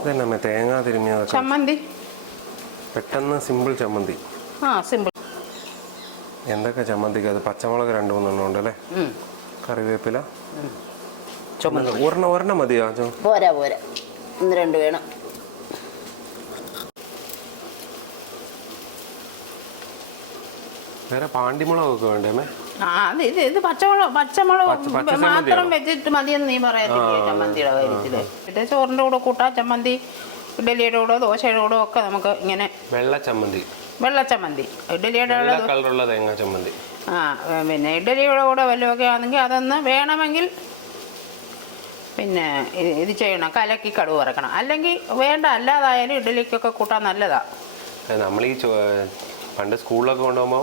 ഇതന്നെ തേങ്ങ തിരുമിയത് ചമ്മന്തി. പെട്ടെന്ന് സിമ്പിൾ ചമ്മന്തി. സിമ്പിൾ. എന്തൊക്കെ ചമ്മന്തിക്ക് അത്? പച്ചമുളക് 2-3 ഉണ്ടല്ലേ? കറിവേപ്പില. ഒരെണ്ണം മതിയോ? പോരാ 1-2 വേണം. വേറെ പാണ്ടിമുളകൊക്കെ വേണ്ടേ? ഇത് പച്ചമുളക് മാത്രം വെച്ചിട്ട് മതിയെന്ന് നീ പറയത്തില്ലേ ചമ്മന്തിയുടെ കാര്യത്തില്? ഇത് ചോറിൻ്റെ കൂടെ കൂട്ടാ. ചമ്മന്തി ഇഡലിയുടെ കൂടെ ദോശയുടെ കൂടെ ഒക്കെ നമുക്ക് ഇങ്ങനെ. വെള്ളച്ചമ്മന്തി. ഇഡലിയുടെ കളറുള്ള തേങ്ങ ചമ്മന്തി. പിന്നെ ഇഡലിയുടെ കൂടെ വല്ലതൊക്കെ ആണെങ്കിൽ അതൊന്ന് വേണമെങ്കിൽ പിന്നെ ഇത് ചെയ്യണം, കലക്കി കടുക് വറക്കണം. അല്ലെങ്കിൽ വേണ്ട, അല്ലാതായാലും ഇഡലിക്കൊക്കെ കൂട്ടാൻ നല്ലതാ. നമ്മൾ ഈ പണ്ട് സ്കൂളിലൊക്കെ കൊണ്ടുപോകുമ്പോൾ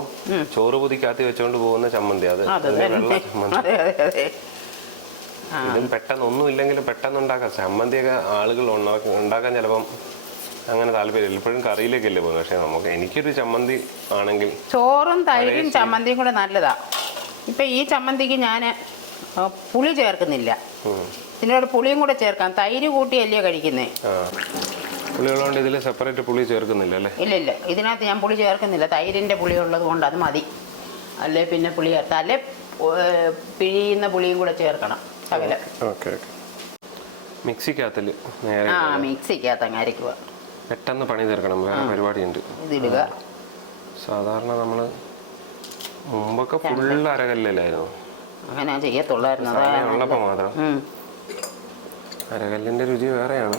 ചോറ് പൊതിക്കകത്ത് വെച്ചോണ്ട് പോകുന്ന ചമ്മന്തി. അത് ഇതും പെട്ടെന്ന് ഒന്നും ഇല്ലെങ്കിലും പെട്ടെന്ന് ഉണ്ടാക്കാം. ചമ്മന്തിയൊക്കെ ആളുകൾ ഉണ്ടാക്കാൻ ചിലപ്പം അങ്ങനെ താല്പര്യമില്ല. ഇപ്പോഴും കറിയിലേക്കല്ലേ പോകുന്നത്. പക്ഷെ എനിക്കൊരു ചമ്മന്തി ആണെങ്കിൽ ചോറും തൈരും ചമ്മന്തിയും കൂടെ നല്ലതാ. ഇപ്പൊ ഈ ചമ്മന്തിക്ക് ഞാൻ പുളി ചേർക്കുന്നില്ല. ഇതിനോട് പുളിയും കൂടെ ചേർക്കാം. തൈര് കൂട്ടിയല്ലേ കഴിക്കുന്നേ. പുളിയുള്ളതുകൊണ്ട് ഇതിൽ സെപ്പറേറ്റ് പുളി ചേർക്കുന്നില്ല അല്ലേ? ഇല്ല, ഇതിനകത്ത് ഞാൻ പുളി ചേർക്കുന്നില്ല. തൈരിൻ്റെ പുളി ഉള്ളത് കൊണ്ട് അത് മതി. അല്ലേ പിന്നെ പുളി ചേർത്ത, അല്ലേ പിഴിയുന്ന പുളിയും കൂടെ ചേർക്കണം ശകലം. മിക്സിക്കകത്ത് അങ്ങ് അരയ്ക്കുക. പെട്ടെന്ന് പണി തീർക്കണം. വേറെ പരിപാടിയുണ്ട്. ഇതിടുക. സാധാരണ നമ്മൾ മുമ്പൊക്കെ ഫുള്ള് അരകല്ലായിരുന്നു. അങ്ങനെ ചെയ്യത്തുള്ളായിരുന്നു. ഉള്ളപ്പോൾ മാത്രം. അരകല്ലിന്റെ രുചി വേറെയാണ്.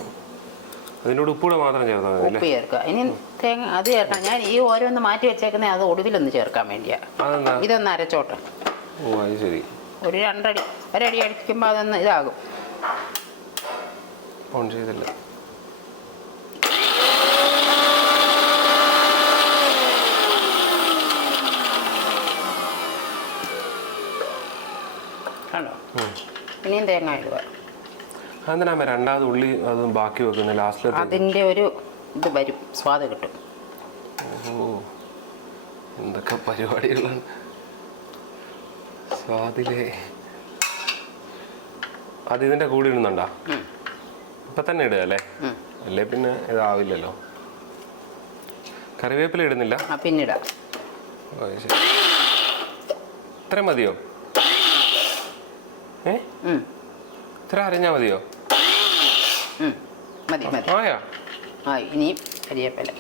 അതിനോട് ഉപ്പൂടെ മാത്രം ചേർത്താൽ മതി. ഉപ്പ് ചേർക്കുക. ഇനി തേങ്ങ അത് ചേർക്കാം. ഞാൻ ഈ ഓരോന്ന് മാറ്റി വെച്ചേക്കുന്നത് അത് ഒടുവിലൊന്ന് ചേർക്കാൻ വേണ്ടിയാ. ഇതൊന്ന് അരച്ചോട്ടെ. ഓ അത് ശരി. ഒരു 2 അടി ഒരടി അടിക്കുമ്പോൾ അതൊന്ന് ഇതാകും. ഓൺ ചെയ്തില്ല. കണ്ടോ? ഇനിയും തേങ്ങ ഇടുക. അതെന്തിനാ രണ്ടാമത് ഉള്ളി അത് ബാക്കി വെക്കുന്നത് ലാസ്റ്റിൽ? അതിൻ്റെ ഒരു ഇത് വരും, സ്വാദ് കിട്ടും. ഓ എന്തൊക്കെ പരിപാടികളാണ്. സ്വാദിലേ അത് ഇതിൻ്റെ കൂടെ ഇടുന്നുണ്ടോ? ഇപ്പം തന്നെ ഇടുക അല്ലേ? അല്ലേ പിന്നെ ഇതാവില്ലല്ലോ. കറിവേപ്പില ഇടുന്നില്ല? പിന്നിടാം. ഓ ശരി. ഇത്ര മതിയോ? ഇത്ര അരഞ്ഞാൽ മതിയോ? മതി. ഇനിയും കരിവേപ്പില.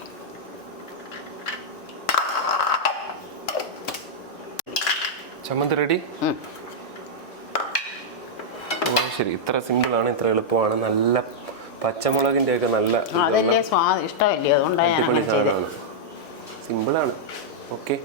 ചമ്മന്തി റെഡി. ഓ ശരി. ഇത്ര സിമ്പിളാണ്, ഇത്ര എളുപ്പമാണ്. നല്ല പച്ചമുളകിൻ്റെ ഒക്കെ നല്ല അതല്ലേ സ്വാദ് ഇഷ്ടമല്ലേ, അതുകൊണ്ടാണ് സിമ്പിളാണ്. ഓക്കെ.